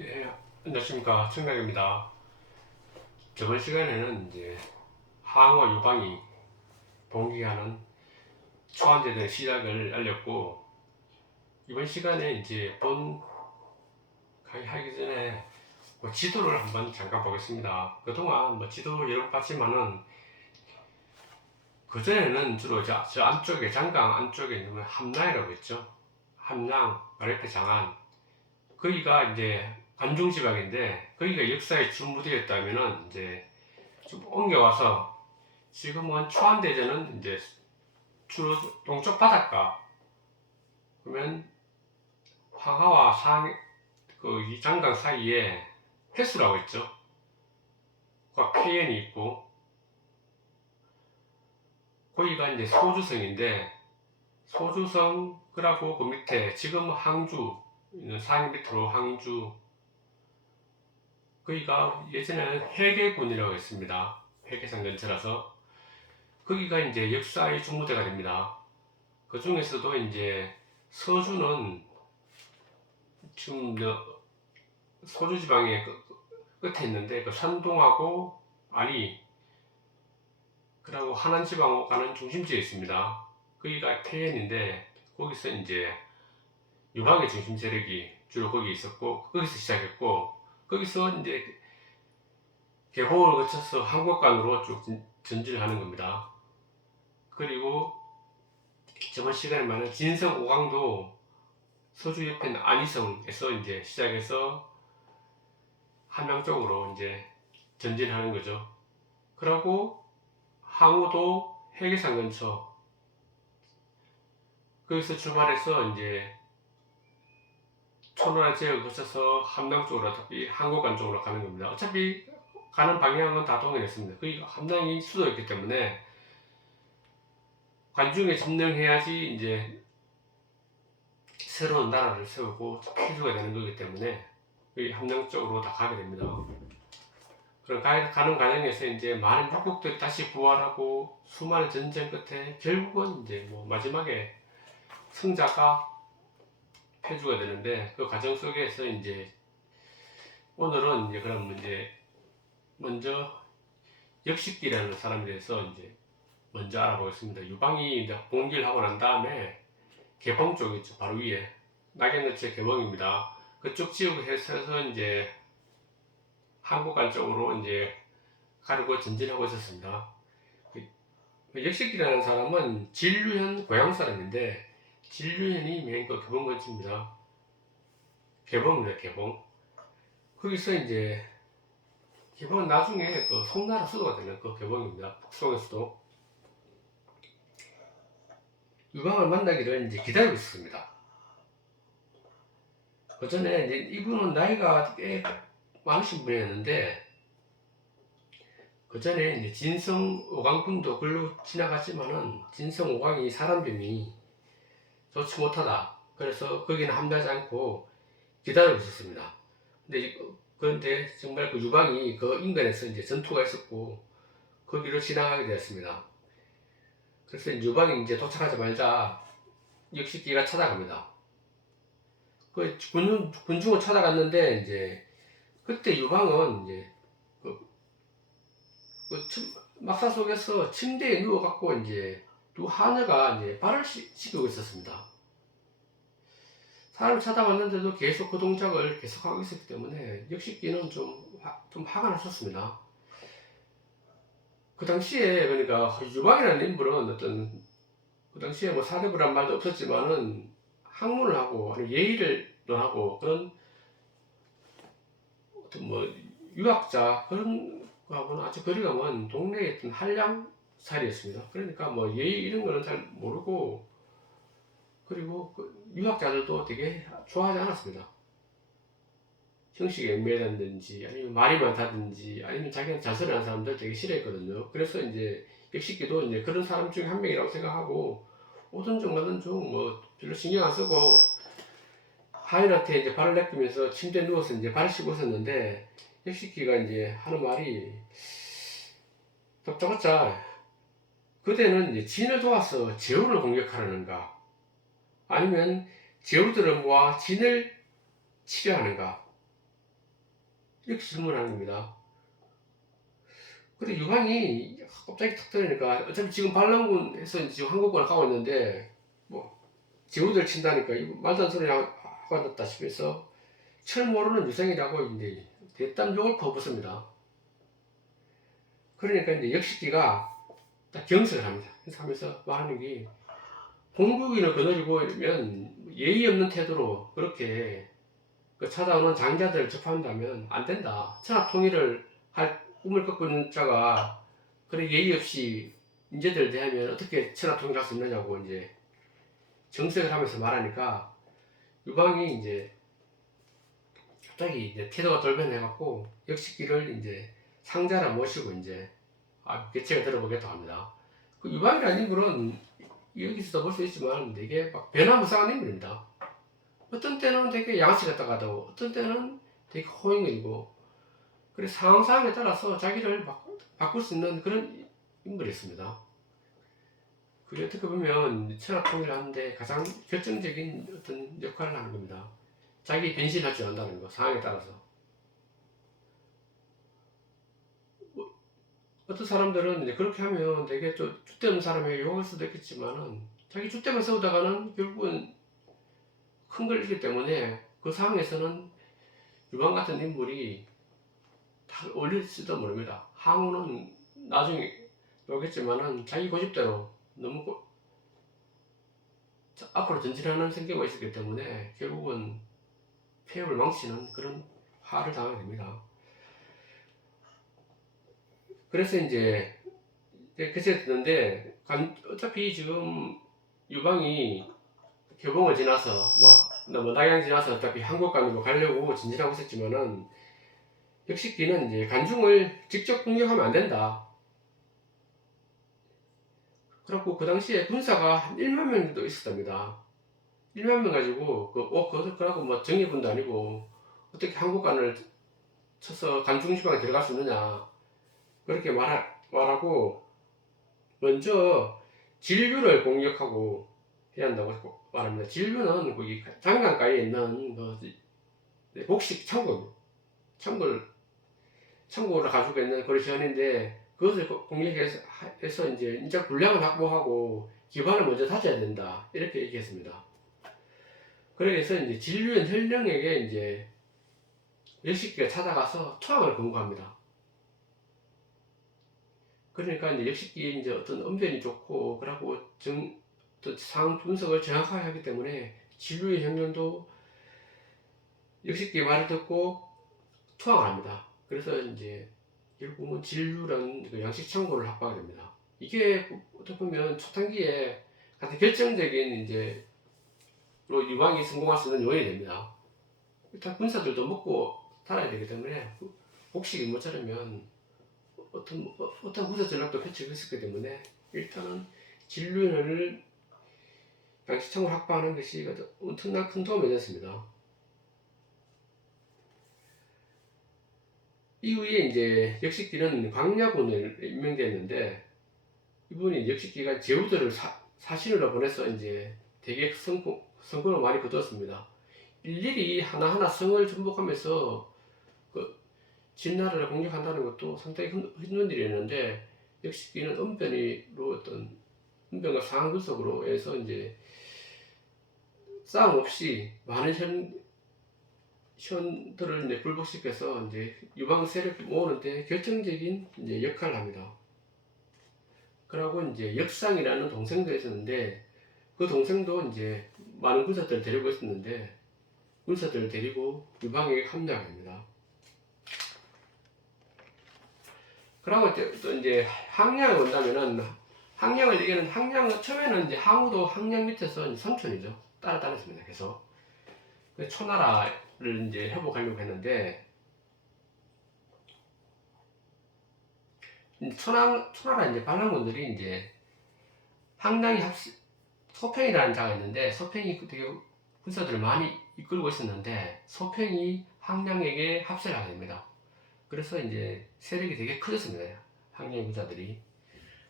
예, 안녕하십니까. 청각입니다. 저번 시간에는 이제 항어 유방이 동기하는 초안제의 시작을 알렸고, 이번 시간에 이제 본 강의 하기 전에 지도를 한번 잠깐 보겠습니다. 그동안 지도 여러 번 봤지만은, 그전에는 주로 저 안쪽에, 장강 안쪽에 있는 함량이라고 했죠. 함량, 아래패 장안. 거기가 이제 관중지방인데, 거기가 역사의 주무대였다면은 이제 좀 옮겨와서 지금은 초안대전은 이제 주로 동쪽 바닷가, 그러면 황하와 이 장강 사이에 회수라고 있죠. 과 폐연이 있고, 거기가 이제 소주성인데, 소주성 그라고 그 밑에 지금 항주 상해 밑으로 항주, 거기가 예전에는 회계군이라고 했습니다. 회계상 근처라서 거기가 이제 역사의 중무대가 됩니다. 그 중에서도 이제 서주는 지금 소주 지방의 끝에 있는데, 그 산동하고 아리, 그리고 하남 지방 가는 중심지에 있습니다. 거기가 태현인데, 거기서 이제 유방의 중심 세력이 주로 거기 있었고, 거기서 시작했고, 거기서 이제 계곡을 거쳐서 한국간으로 쭉 전진을 하는 겁니다. 그리고 저번 시간에 말한 진성 오강도 서주 옆에 있는 안희성에서 이제 시작해서 함양 쪽으로 이제 전진하는 거죠. 그리고 항우도 회계산 근처, 거기서 출발해서 이제 초원화 지역을 거쳐서 함양 쪽으로, 어차피 한국간 쪽으로 가는 겁니다. 어차피 가는 방향은 다 동일했습니다. 거기 함양이 수도였기 때문에 관중에 점령해야지 이제 새로운 나라를 세우고 폐주가 되는 거기 때문에 이 함양 쪽으로 다 가게 됩니다. 그런 가는 과정에서 이제 많은 육국들이 다시 부활하고, 수많은 전쟁 끝에 결국은 이제 마지막에 승자가 폐주가 되는데, 그 과정 속에서 이제 오늘은 이제 그럼 이제 먼저 역식기라는 사람에 대해서 이제 먼저 알아보겠습니다. 유방이 이제 봉기를 하고 난 다음에 개봉 쪽이 있죠. 바로 위에 낙양근처 개봉입니다. 그쪽 지역에서 이제 한국간 쪽으로 이제 가려고 전진하고 있었습니다. 그 역식기라는 사람은 진류현 고향 사람인데, 진류현이 맨 그 개봉근처입니다. 개봉입니다. 개봉. 거기서 이제 개봉은 나중에 그 송나라 수도가 되는 그 개봉입니다. 북송의 수도. 유방을 만나기를 이제 기다리고 있었습니다. 그 전에 이제 이분은 나이가 꽤 많으신 분이었는데, 그 전에 이제 진성 오강군도 글로 지나갔지만은, 진성 오강이 사람됨이 좋지 못하다. 그래서 거기는 함대하지 않고 기다리고 있었습니다. 그런데 정말 그 유방이 그 인근에서 이제 전투가 있었고, 거기로 지나가게 되었습니다. 그래서 유방이 이제 도착하자마자 역식기가 찾아갑니다. 그 군중을 찾아갔는데, 이제 그때 유방은 이제 그, 막사 속에서 침대에 누워갖고 이제 두 하녀가 이제 발을 씻고 있었습니다. 사람을 찾아왔는데도 계속 그 동작을 계속하고 있었기 때문에 역식기는 좀 화가 났었습니다. 그 당시에, 그러니까 유방이라는 인물은 그 당시에 사대부란 말도 없었지만은 학문을 하고 아니 예의를 논하고 그런 어떤 유학자 그런 거하고는 아주 거리가 먼 동네에 있던 한량살이였습니다. 그러니까 예의 이런 거는 잘 모르고, 그리고 그 유학자들도 되게 좋아하지 않았습니다. 형식에 얽매였든지 아니면 말이 많다든지 아니면 자기한테 자설하는 사람들 되게 싫어했거든요. 그래서 이제 역식기도 이제 그런 사람 중에 한 명이라고 생각하고, 오든 중 가든 중 별로 신경 안 쓰고 하인한테 이제 발을 내끼면서 침대에 누워서 이제 발을 씻고 있었는데, 역식기가 이제 하는 말이 적자고짜 그대는 이제 진을 도와서 제후를 공격하려는가, 아니면 제후들을 모아 진을 치려 하는가. 이렇게 질문하는 겁니다. 근데 유방이 갑자기 탁 터지니까 어차피 지금 반란군에서 지금 한국군을 가고 있는데 뭐 제우들 친다니까 이거 말도 안 되는 소리 하고 앉았다시피 해서 철 모르는 유생이라고 이제 대담 욕을 퍼붓습니다. 그러니까 이제 역식기가 딱 경색을 합니다. 그래서 하면서 말하는 게 공국인을 거느리고 이러면 예의 없는 태도로 그렇게 그 찾아오는 장자들을 접한다면 안 된다. 천하 통일을 할 꿈을 꿔고 있는 자가 그래 예의 없이 인재들 대하면 어떻게 천하 통일할 수 있느냐고 이제 정색을 하면서 말하니까 유방이 이제 갑자기 이제 태도가 돌변해갖고 역식기를 이제 상자라 모시고 이제 개책을 들어보겠다고 합니다. 그 유방이라는 인물은 여기서도 볼 수 있지만 되게 막 변화무쌍한 인물입니다. 어떤 때는 되게 양아치 같다가도 어떤 때는 되게 호행이고 그래 상황에 따라서 자기를 바꿀 수 있는 그런 인물이었습니다. 그게 어떻게 보면 천하 통일을 하는데 가장 결정적인 어떤 역할을 하는 겁니다. 자기 변신할 줄 안다는 거, 상황에 따라서. 어떤 사람들은 이제 그렇게 하면 되게 좀 줏대없는 사람에게 욕할 수도 있겠지만은 자기 줏대만 세우다가는 결국은 큰 걸 잃기 때문에 그 상황에서는 유방 같은 인물이 다 어울릴지도 모릅니다. 항우는 나중에 오겠지만은 자기 고집대로 너무 앞으로 전진하는 성격이 있었기 때문에 결국은 폐업을 망치는 그런 화를 당하게 됩니다. 그래서 이제 그새 듣는데 어차피 지금 유방이 개봉을 지나서 뭐 낙양 지나서 어차피 한국관으로 가려고 진진하고 있었지만은 역식기는 이제 관중을 직접 공격하면 안 된다. 그래갖고 그 당시에 군사가 한 1만 명 정도 있었답니다. 1만 명 가지고 그러고 뭐 정예군도 아니고 어떻게 한국관을 쳐서 관중 지방에 들어갈 수 있느냐 그렇게 말하고 먼저 진류를 공격하고 해야 한다고 말합니다. 진류는 거기 장강가에 있는 그 곡식 창고를 가지고 있는 그런 시원인데 그것을 공격해서 이제 인적 분량을 확보하고 기반을 먼저 다져야 된다 이렇게 얘기했습니다. 그래서 이제 진류인 현령에게 이제 역식기가 찾아가서 투항을 권고합니다. 그러니까 이제 역식기에 이제 어떤 언변이 좋고 그러고 상황 분석을 정확하게 하기 때문에 진류의 형령도 역식기의 말을 듣고 투항을 합니다. 그래서 이제 결국은 진류라는 그 양식 창고를 확보하게 됩니다. 이게 어떻게 보면 초창기에 가장 결정적인 이제 유방이 성공할 수 있는 요인이 됩니다. 일단 군사들도 먹고 살아야 되기 때문에 곡식이 못 자르면 어떤 군사 전략도 펼치고 있었기 때문에 일단은 진류를 양식창고를 확보하는 것이 엄청난 큰 도움이 됐습니다. 이후에 이제 역식기는 광야군을 임명됐는데 이분이 역식기가 제후들을 사신으로 보내서 이제 되게 성공을 많이 거두었습니다. 일일이 하나하나 성을 정복하면서 그 진나라를 공격한다는 것도 상당히 힘든 일이었는데 역식기는 은변과 상황 분석으로 해서 이제 싸움 없이 많은 현들을 이제 불복시켜서 이제 유방 세력 모으는데 결정적인 이제 역할을 합니다. 그러고 이제 역상이라는 동생도 있었는데 그 동생도 이제 많은 군사들을 데리고 있었는데 군사들을 데리고 유방에게 합류합니다. 그러고 또 이제 항량을 온다면은 항량을 얘기하는 항량은 처음에는 이제 항우도 항량 밑에서 이제 선촌이죠. 따라다녔습니다. 계속 초나라를 이제 회복하려고 했는데 초나라 이제 반란군들이 이제 항량이 소평이라는 자가 있는데 소평이 되게 군사들을 많이 이끌고 있었는데 소평이 항량에게 합세를 하게 됩니다. 그래서 이제 세력이 되게 커졌습니다. 항량 군사들이.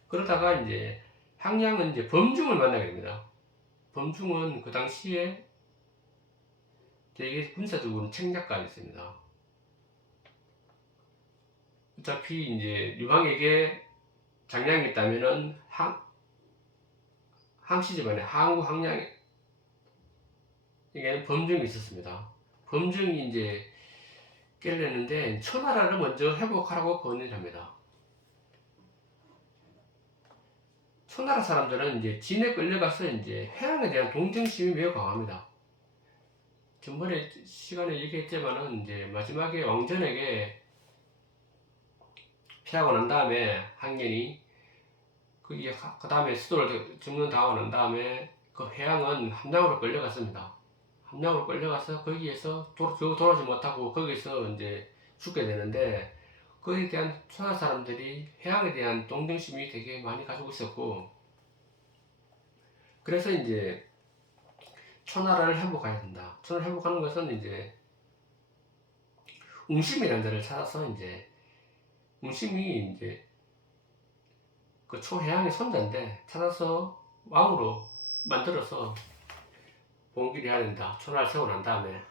그러다가 이제 항량은 이제 범중을 만나게 됩니다. 범중은 그 당시에 되게 군사적으로 책략가였습니다. 어차피 이제 유방에게 장량이 있다면은 항시 집안에 항우 항량에게는 범증이 있었습니다. 범증이 이제 깨려는데 초나라를 먼저 회복하라고 건의를 합니다. 초나라 사람들은 이제 진에 끌려가서 이제 해양에 대한 동정심이 매우 강합니다. 전번에 시간에 얘기했지만은 이제 마지막에 왕전에게 피하고 난 다음에 항년이 거기에 그 다음에 수도를 점령당하고 난 다음에 그 해양은 함량으로 끌려갔습니다. 함량으로 끌려가서 거기에서 돌아오지 못하고 거기서 이제 죽게 되는데 그에 대한 초나 사람들이 해양에 대한 동정심이 되게 많이 가지고 있었고 그래서 이제 초나라를 회복해야 된다. 초나라를 회복하는 것은 이제 웅심이라는 데를 찾아서 이제 웅심이 이제 그 초해양의 손자인데 찾아서 왕으로 만들어서 봉기를 해야 된다. 초나라를 세우고 난 다음에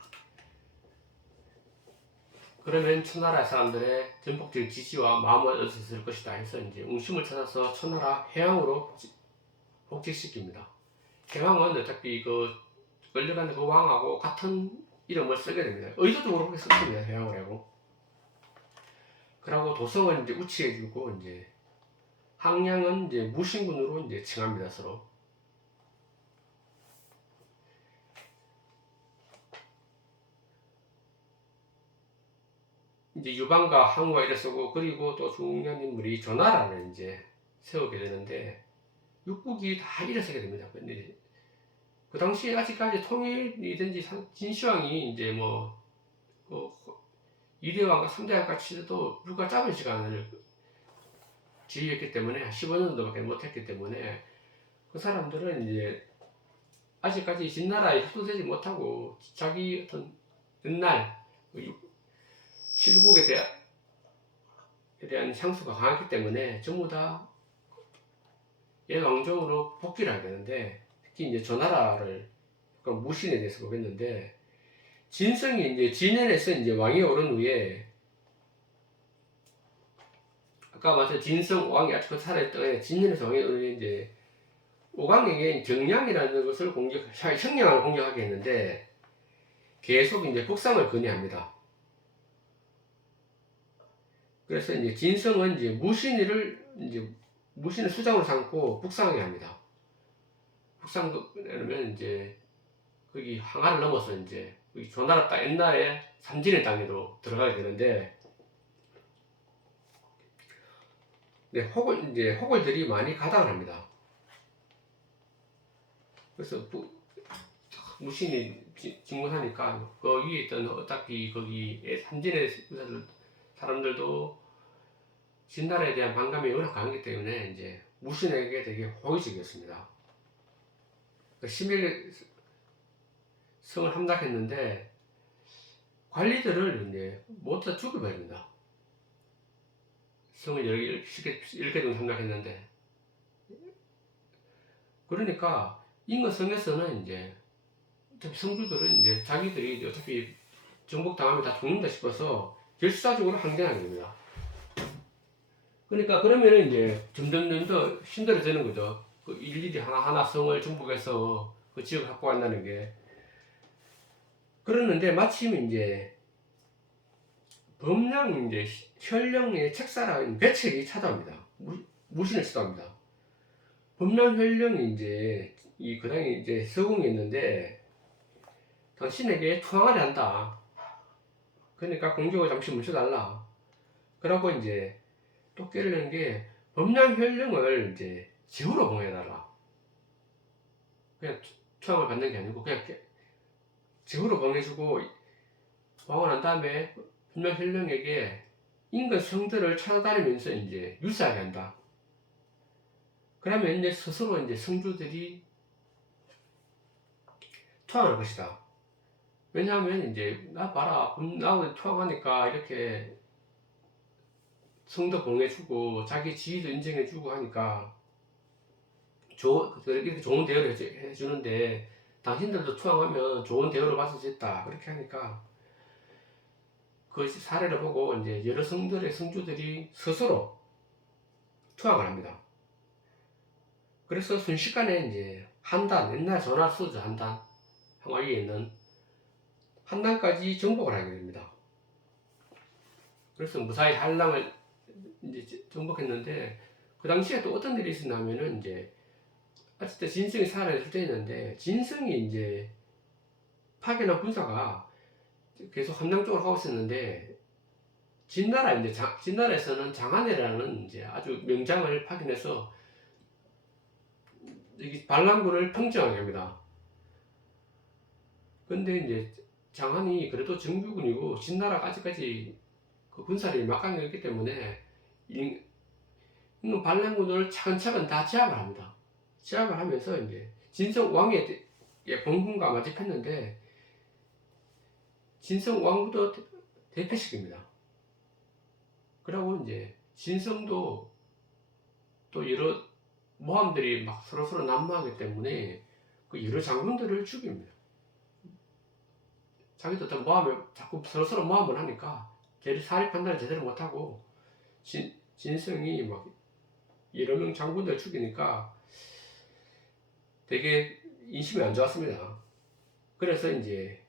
그러면 초나라 사람들의 전폭적인 지지와 마음을 얻을 수 있을 것이다 해서 이제 웅심을 찾아서 초나라 해양으로 복직시킵니다. 해왕은 어차피 그 끌려가는 그 왕하고 같은 이름을 쓰게 됩니다. 의도적으로 그렇게 썼습니다. 해왕을 하고. 그러고 도성은 이제 우치해주고 이제 항량은 이제 무신군으로 이제 칭합니다. 서로. 이제 유방과 항우가 이래 쓰고 그리고 또 중요한 인물이 조나라를 이제 세우게 되는데 육국이 다 이래 쓰게 됩니다. 근데 그 당시에 아직까지 통일이든지 진시황이 이제 뭐 이대왕과 3대왕과 치도 불과 짧은 시간을 지휘했기 때문에 15년 정도밖에 못했기 때문에 그 사람들은 이제 아직까지 진나라에 협조되지 못하고 자기 어떤 옛날 칠국에 대한 향수가 강했기 때문에 전부 다 예왕정으로 복귀를 하게 되는데 특히 이제 조나라를 무신에 대해서 보겠는데 진성이 이제 진현에서 이제 왕이 오른 후에 아까 말씀 진성 왕이 아직 살아있던 진현에서 왕이 오른 후에 이제 오강에게 정량이라는 것을 형량을 공격하게 했는데 계속 이제 북상을 건의합니다. 그래서 이제 진성은 이제 무신을 수장으로 삼고 북상하게 합니다. 북상하면 이제 거기 항하를 넘어서 이제 조나라 땅 옛날에 삼진의 땅으로 들어가게 되는데 호걸들이 많이 가당을 합니다. 그래서 무신이 진군하니까 그 위에 있던 어차피 거기 삼진의 사람들도 진나라에 대한 반감이 워낙 강하기 때문에 이제 무신에게 되게 호의적이었습니다. 심하게 성을 함락했는데 관리들을 이제 모두 다 죽여버립니다. 성을 10개 정도 함락했는데 그러니까 인근 성에서는 이제 어차피 성주들은 이제 자기들이 어차피 정복당하면 다 죽는다 싶어서 결사적으로 항쟁하게 됩니다. 그러니까 그러면은 이제 점점 더 힘들어지는 거죠. 그 일일이 하나하나 성을 정복해서 그 지역을 확보한다는 게. 그러는데 마침 이제 범량 이제 현령의 책사라는 배책이 찾아옵니다. 무신을 찾아옵니다. 범량 현령이 이제 그 당에 이제 서궁이 있는데 당신에게 투항하려 한다. 그러니까 공적을 잠시 멈춰달라. 그러고 이제 또 깨려는 게 범량 현령을 이제 제후로 봉해달라. 그냥 투항을 받는 게 아니고 그냥 제후로 봉해주고 봉하고 난 다음에 범량 현령에게 인근 성들을 찾아다니면서 이제 유사하게 한다. 그러면 이제 스스로 이제 성주들이 투항할 것이다. 왜냐하면 이제 나 봐라 나하고 투항하니까 이렇게 성도 봉해주고 자기 지위도 인정해주고 하니까 이렇게 좋은 대우를 해주는데 당신들도 투항하면 좋은 대우를 받을 수 있다 그렇게 하니까 그 사례를 보고 이제 여러 성들의 성주들이 스스로 투항을 합니다. 그래서 순식간에 이제 한단, 옛날 전하 수주 한단, 항아리에 있는 한단까지 정복을 하게 됩니다. 그래서 무사히 한랑을 이제 정복했는데, 그 당시에 또 어떤 일이 있었냐면은 이제 어쨌든 진성이 살아있을 때였는데, 진성이 이제 파견한 군사가 계속 함양 쪽으로 가고 있었는데, 진나라에서는 장한이라는 이제 아주 명장을 파견해서 여기 반란군을 평정하게 합니다. 근데 이제 장한이 그래도 정규군이고 진나라가 아직까지 그 군사력이 막강했기 때문에 반란군을 차근차근 다 제압을 합니다. 제압을 하면서 이제 진성 왕의 공군과 맞입했는데 진성 왕부도 대패시킵니다. 그리고 이제 진성도 또 여러 모함들이 막 서로 난무하기 때문에 그 여러 장군들을 죽입니다. 자기도 어떤 모함을 자꾸 서로 모함을 하니까 사리 판단을 제대로 못하고 진성이 막 여러 명 장군들 죽이니까 되게 인심이 안 좋았습니다. 그래서 이제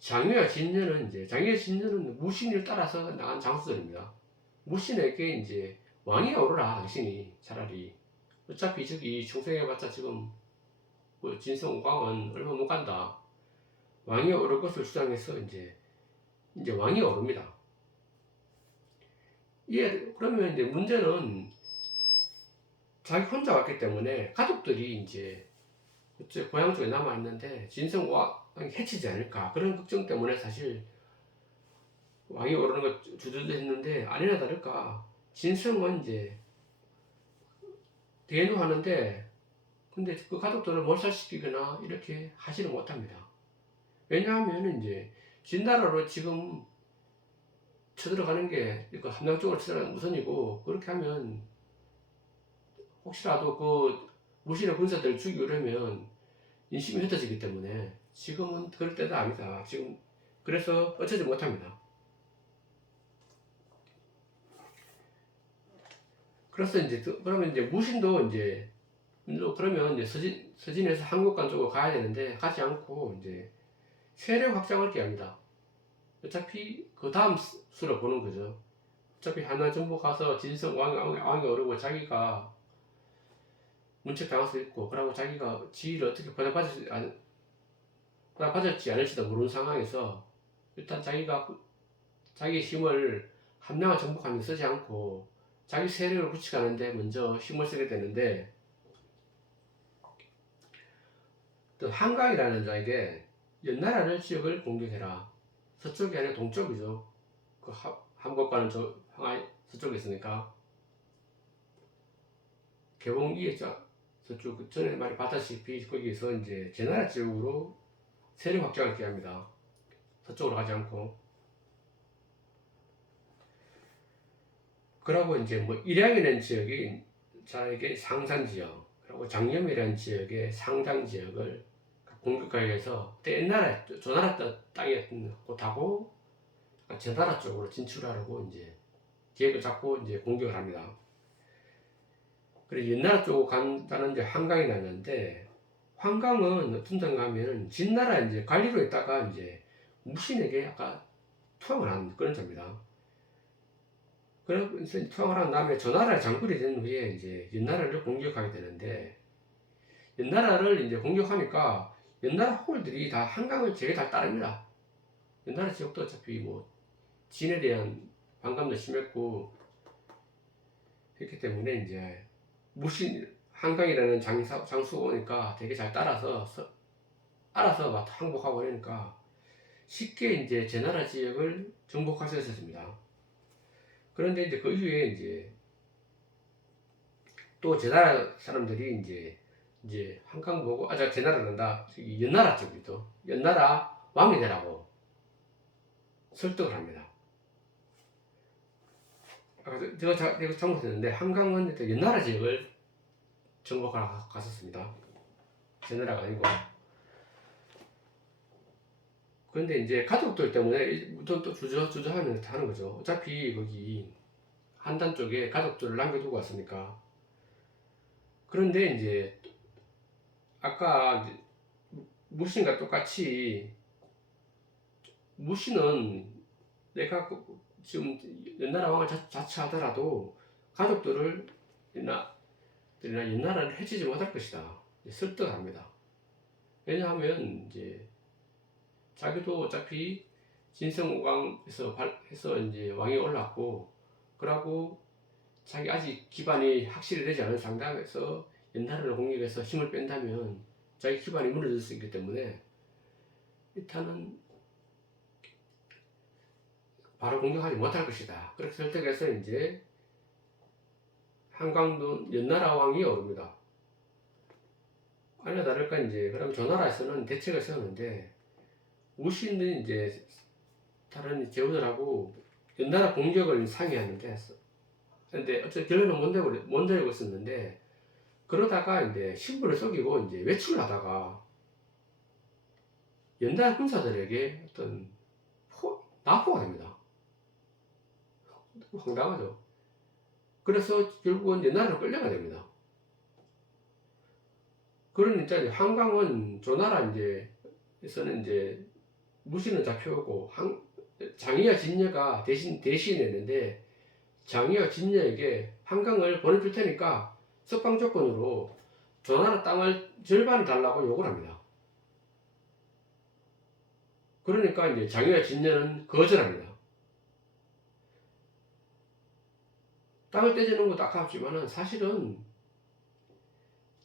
장유와 진녀는 무신을 따라서 나간 장수들입니다. 무신에게 이제 왕이 오르라 당신이 차라리 어차피 저기 충성해봤자 지금 그 진성왕은 얼마 못 간다. 왕이 오를 것을 주장해서 이제 왕이 오릅니다. 그러면 이제 문제는 자기 혼자 왔기 때문에 가족들이 이제 고향 쪽에 남아있는데 진성왕이 해치지 않을까 그런 걱정 때문에 사실 왕이 오르는 걸 주저했는데 아니나 다를까 진성은 이제 대노하는데 근데 그 가족들을 몰살시키거나 이렇게 하지는 못합니다. 왜냐하면 이제 진나라로 지금 쳐들어가는 게 함양 쪽으로 쳐들어가는 우선이고 그렇게 하면 혹시라도 그 무신의 군사들을 죽이려면 인심이 흩어지기 때문에 지금은 그럴 때도 아니다. 지금 그래서 어쩌지 못합니다. 그래서 그러면 이제 무신도 그러면 서진에서 한국관 쪽으로 가야 되는데 가지 않고 이제 세력 확장을 기합니다. 어차피 그 다음 수를 보는 거죠. 어차피 한나 정부 가서 진성 왕이 오르고 자기가 문책 당할 수 있고 그러고 자기가 지위를 어떻게 보답받을지 않을지도 모르는 상황에서 일단 자기 힘을 함량을 정복하면 쓰지 않고 자기 세력을 구축하는데 먼저 힘을 쓰게 되는데 또 한강이라는 자에게 연나라를 지역을 공격해라. 서쪽이 아니라 동쪽이죠. 그 함곡과는 서쪽에 있으니까 개봉기에 서쪽 전에 말이 봤다시피 거기에서 이제 제나라 지역으로 세력 확장을 기합니다. 서쪽으로 가지 않고. 그러고 이제 뭐 일양이라는 지역이 자에게 상산 지역, 그리고 장염이라는 지역의 상당 지역을 공격하기 위해서 그때 옛날에 조나라 땅이었던 곳하고 제나라 쪽으로 진출하려고 이제 계획을 잡고 이제 공격을 합니다. 그래서 옛나라 쪽으로 간다는 이제 한강이 나는데 한강은 어떤 데인가 하면 진나라 이제 관리로 있다가 이제 무신에게 아까 투항을 한 그런 자입니다. 그래서 투항을 한 다음에 조나라의 장군이 된 후에 이제 옛나라를 공격하게 되는데 옛나라를 이제 공격하니까 옛나라 호울들이 다 한강을 되게 잘 따릅니다. 옛나라 지역도 어차피 뭐 진에 대한 반감도 심했고 했기 때문에 이제 한강이라는 장수가 오니까 되게 잘 알아서 막 항복하고 그러니까 쉽게 이제 제나라 지역을 정복할 수 있었습니다. 그런데 이제 그 이후에 이제 또 제나라 사람들이 이제 한강 보고 제나라는다 연나라 쪽이죠. 연나라 왕이 되라고 설득을 합니다. 제가 잘못했는데 한강은 연나라 지역을 정복하러 갔었습니다. 제나라가 아니고 그런데 이제 가족들 때문에 또 주저하면서 하는 거죠. 어차피 거기 한단 쪽에 가족들을 남겨두고 왔으니까. 그런데 이제 아까 이제 무신과 똑같이 무신은 내가 지금 연나라 왕을 자처하더라도 가족들을 연나라를 해치지 못할 것이다. 설득합니다. 왜냐하면 이제 자기도 어차피 진성왕에서 해서 이제 왕이 올랐고, 그러고 자기 아직 기반이 확실히 되지 않은 상황에서 연나라를 공격해서 힘을 뺀다면 자기 기반이 무너질 수 있기 때문에 일단은 바로 공격하지 못할 것이다. 그렇게 설득해서 이제 한강도 연나라 왕이 오릅니다. 아니나 다를까 이제 그럼 저 나라에서는 대책을 세우는데 우신은 이제 다른 제후들하고 연나라 공격을 상의하는데, 근데 어차피 결론은 못 내리고 있었는데, 그러다가 이제 신분을 속이고 이제 외출을 하다가 연나라 군사들에게 어떤 납포가 됩니다. 황당하죠. 그래서 결국은 연나라로 끌려가 됩니다. 그러니까 이제 한강은 조나라 이제에서는 이제 무신은 잡혀오고 장의와 진녀가 대신했는데, 장의와 진녀에게 한강을 보내줄 테니까 석방 조건으로 조나라 땅을 절반을 달라고 요구를 합니다. 그러니까 이제 장의와 진녀는 거절합니다. 땅을 떼주는 것도 아깝지만은 사실은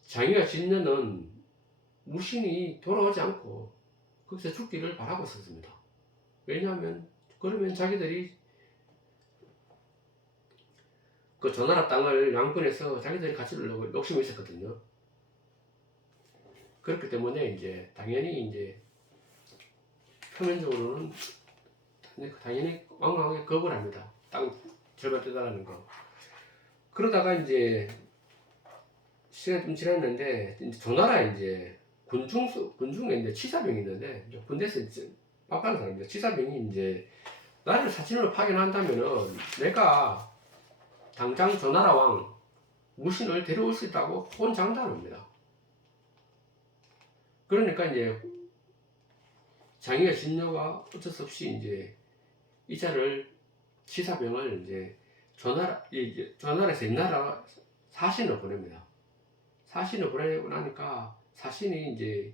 장의와 진녀는 무신이 돌아오지 않고 거기서 죽기를 바라고 있었습니다. 왜냐하면 그러면 자기들이 그 조나라 땅을 양분해서 자기들이 같이 누려고 욕심이 있었거든요. 그렇기 때문에 이제 당연히 이제 표면적으로는 당연히 왕왕하게 거부를 합니다. 땅 절반 떼달라는 거. 그러다가 이제 시간이 좀 지났는데 이제 조나라 이제 군중에 이제 치사병이 있는데 군대에서 이제 밥하는 사람입니다. 치사병이 이제 나를 사진으로 파견한다면은 내가 당장 조나라 왕 무신을 데려올 수 있다고 혼장담합니다. 그러니까 이제 장의와 진녀가 어쩔 수 없이 이제 이자를 치사병을 이제 조나라에서 옛나라 사신을 보냅니다. 사신을 보내고 나니까 사신이 이제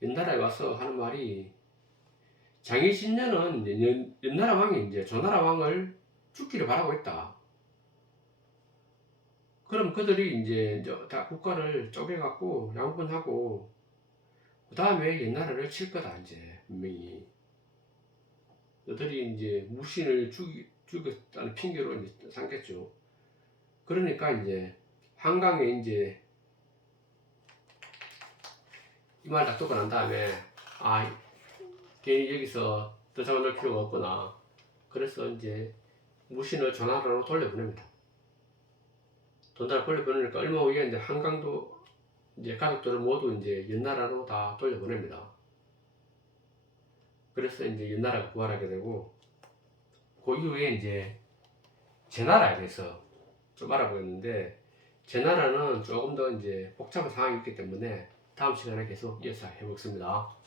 옛나라에 와서 하는 말이, 장의 진녀는 옛나라 왕이 이제 조나라 왕을 죽기를 바라고 있다. 그럼 그들이 이제 다 국가를 쪼개갖고 양분하고 그 다음에 옛나라를 칠 거다. 이제 분명히 그들이 이제 무신을 죽였다는 핑계로 이제 삼겠죠. 그러니까 이제 한강에 이제 이 말 딱 듣고 난 다음에 괜히 여기서 더 잡아놓을 필요가 없구나. 그래서 이제 무신을 조나라로 돌려보냅니다. 돌려보내니까 얼마 후에 이제 한강도 이제 가족들을 모두 이제 옛나라로 다 돌려보냅니다. 그래서 이제 옛나라가 부활하게 되고, 그 이후에 이제 제나라에 대해서 좀 알아보겠는데, 제나라는 조금 더 이제 복잡한 상황이 있기 때문에 다음 시간에 계속 이어서 해보겠습니다.